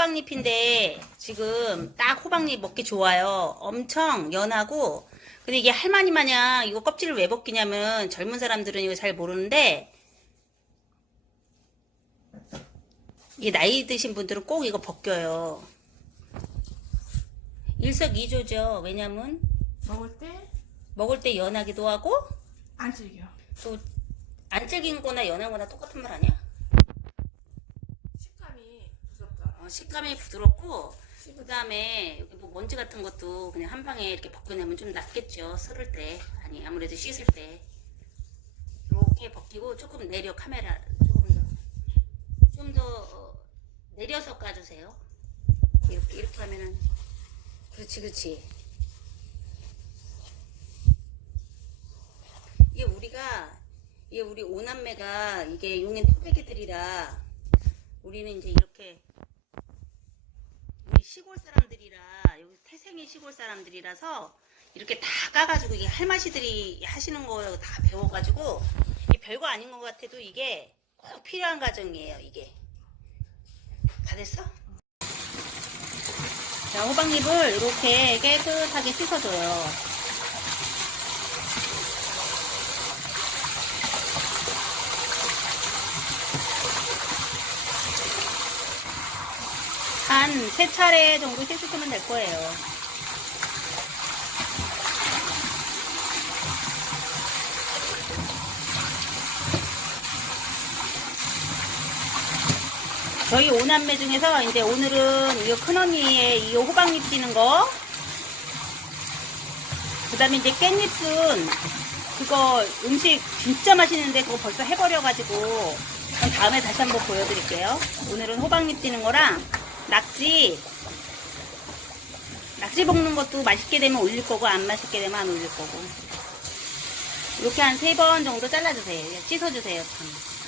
호박잎인데 지금 딱 호박잎 먹기 좋아요. 엄청 연하고 근데 이게 할머니 마냥 이거 껍질을 왜 벗기냐면 젊은 사람들은 이거 잘 모르는데 이게 나이 드신 분들은 꼭 이거 벗겨요. 일석이조죠. 왜냐면 먹을 때안 먹을 때 연하기도 하고 질겨. 또 안 질긴 거나 연한 거나 똑같은 말 아니야? 식감이 부드럽다. 어, 식감이 부드럽고 그 다음에 여기 뭐 먼지 같은 것도 그냥 한 방에 이렇게 벗겨내면 좀 낫겠죠 썰을 때. 아니 아무래도 씻을 때. 이렇게 벗기고 조금 내려 카메라 조금 더 좀더 어, 내려서 까주세요. 이렇게 이렇게 하면은. 그렇지 그렇지. 이게 우리가 이게 우리 오남매가 이게 용인 토백이들이라 우리는 이제 이렇게 우리 시골 사람들이라 태생의 시골 사람들이라서 이렇게 다 까가지고 이게 할마시들이 하시는 거 다 배워가지고 별거 아닌 것 같아도 이게 꼭 필요한 과정이에요 이게 다 됐어? 자 호박잎을 이렇게 깨끗하게 씻어줘요 한 세 차례 정도 씻으시면 될 거예요. 저희 오남매 중에서 이제 오늘은 이 큰언니의 이 호박잎 찌는 거, 그 다음에 이제 깻잎은 그거 음식 진짜 맛있는데 그거 벌써 해버려가지고 다음에 다시 한번 보여드릴게요. 오늘은 호박잎 찌는 거랑 낙지 낙지 볶는 것도 맛있게 되면 올릴 거고 안 맛있게 되면 안 올릴 거고 이렇게 한 세 번 정도 잘라주세요. 씻어주세요. 참.